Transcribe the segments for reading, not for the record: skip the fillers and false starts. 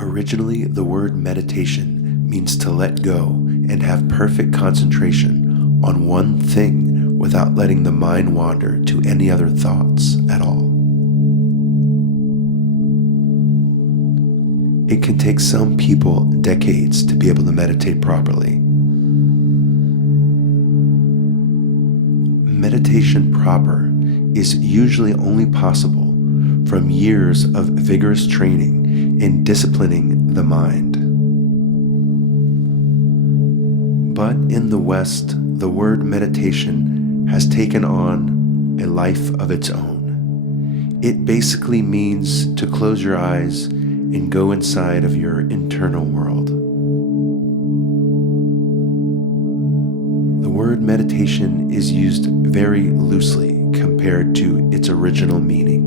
Originally, the word meditation means to let go and have perfect concentration on one thing without letting the mind wander to any other thoughts at all. It can take some people decades to be able to meditate properly. Meditation proper is usually only possible from years of vigorous training in disciplining the mind. But in the West, the word meditation has taken on a life of its own. It basically means to close your eyes and go inside of your internal world. The word meditation is used very loosely compared to its original meaning.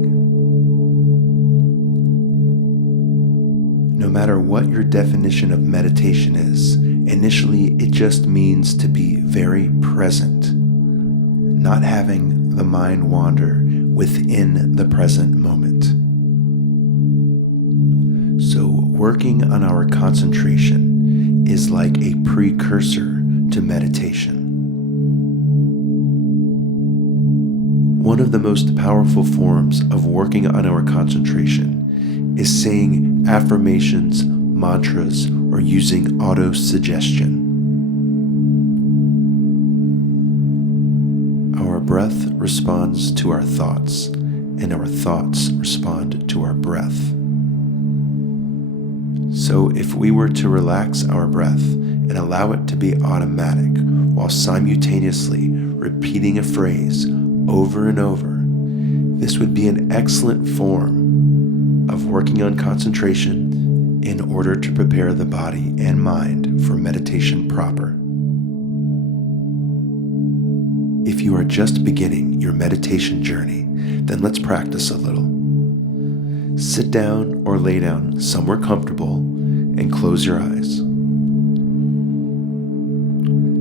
No matter what your definition of meditation is, initially it just means to be very present, not having the mind wander within the present moment. So working on our concentration is like a precursor to meditation. One of the most powerful forms of working on our concentration is saying affirmations, mantras, or using auto-suggestion. Our breath responds to our thoughts, and our thoughts respond to our breath. So if we were to relax our breath and allow it to be automatic while simultaneously repeating a phrase over and over, this would be an excellent form of working on concentration in order to prepare the body and mind for meditation proper. If you are just beginning your meditation journey, then let's practice a little. Sit down or lay down somewhere comfortable and close your eyes.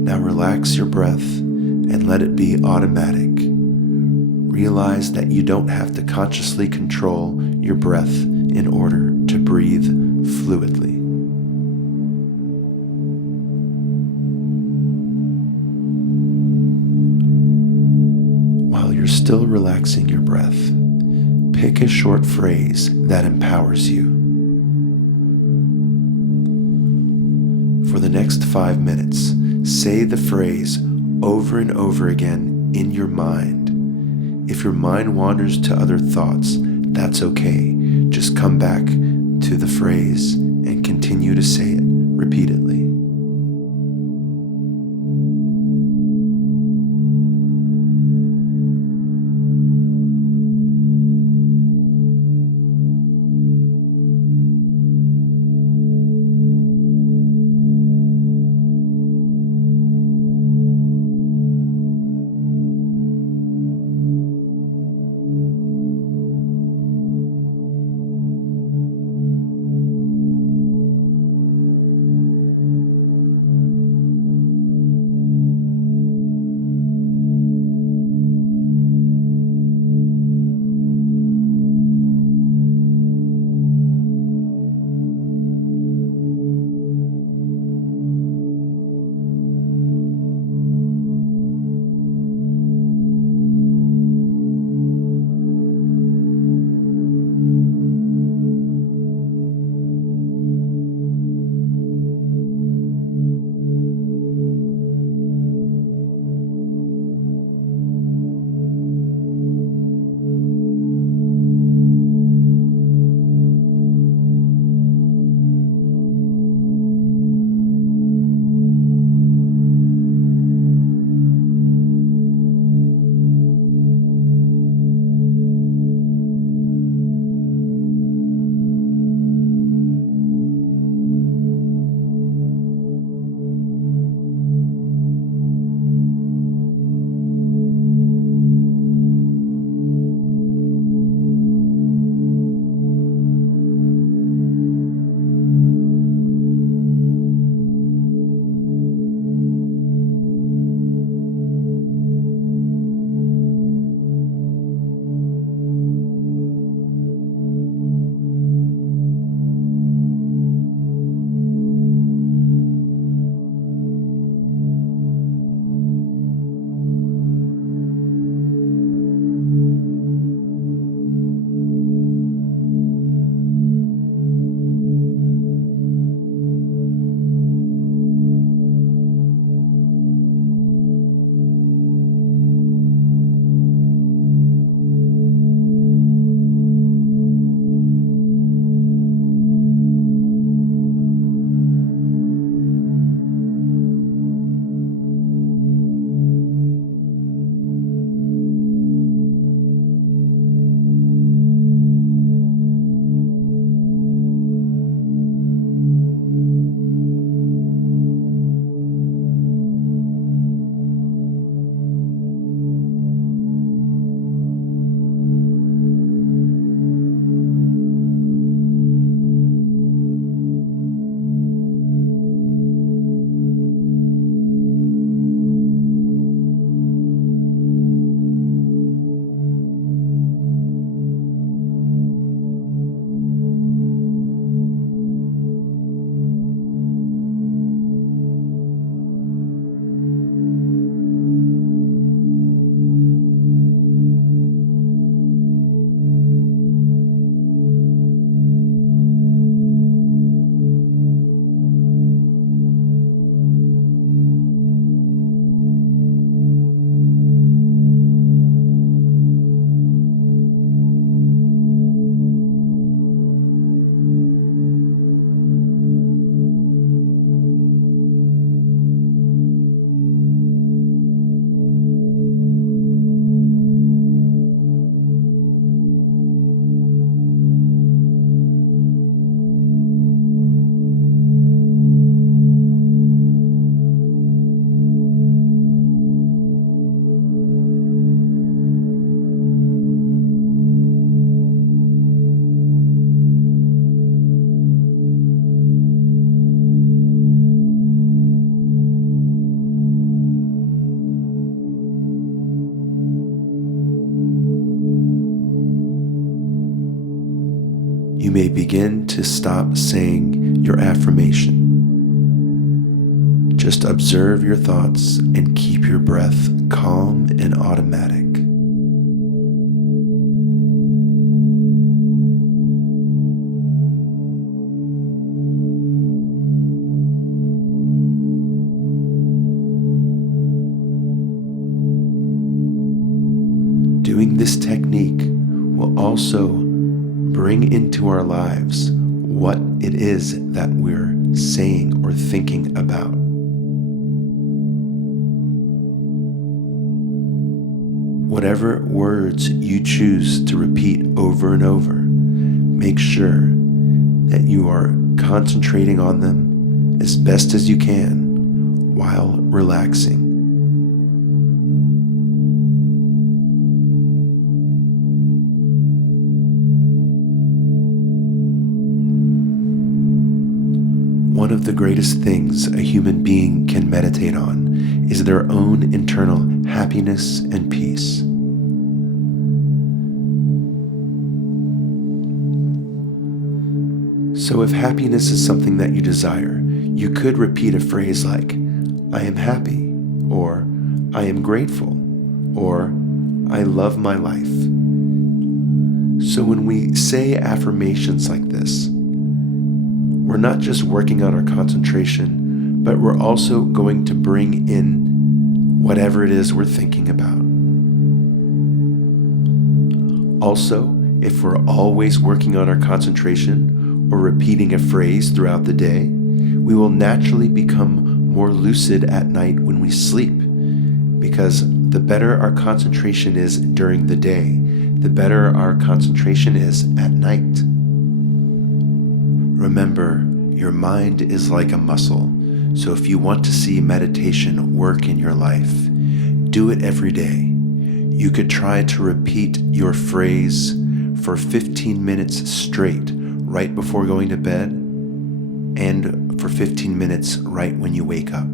Now relax your breath and let it be automatic. Realize that you don't have to consciously control your breath in order to breathe fluidly. While you're still relaxing your breath, pick a short phrase that empowers you. For the next 5 minutes, say the phrase over and over again in your mind. If your mind wanders to other thoughts, that's okay. Just come back to the phrase and continue to say it repeatedly. you may begin to stop saying your affirmation. Just observe your thoughts and keep your breath calm and automatic. Doing this technique will also bring into our lives what it is that we're saying or thinking about. Whatever words you choose to repeat over and over, make sure that you are concentrating on them as best as you can while relaxing. One of the greatest things a human being can meditate on is their own internal happiness and peace. So if happiness is something that you desire, you could repeat a phrase like, I am happy, or I am grateful, or I love my life. So when we say affirmations like this, we're not just working on our concentration, but we're also going to bring in whatever it is we're thinking about. Also, if we're always working on our concentration or repeating a phrase throughout the day, we will naturally become more lucid at night when we sleep, because the better our concentration is during the day, the better our concentration is at night. Remember, your mind is like a muscle, so if you want to see meditation work in your life, do it every day. You could try to repeat your phrase for 15 minutes straight right before going to bed, and for 15 minutes right when you wake up.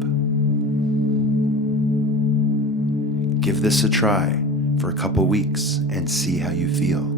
Give this a try for a couple weeks and see how you feel.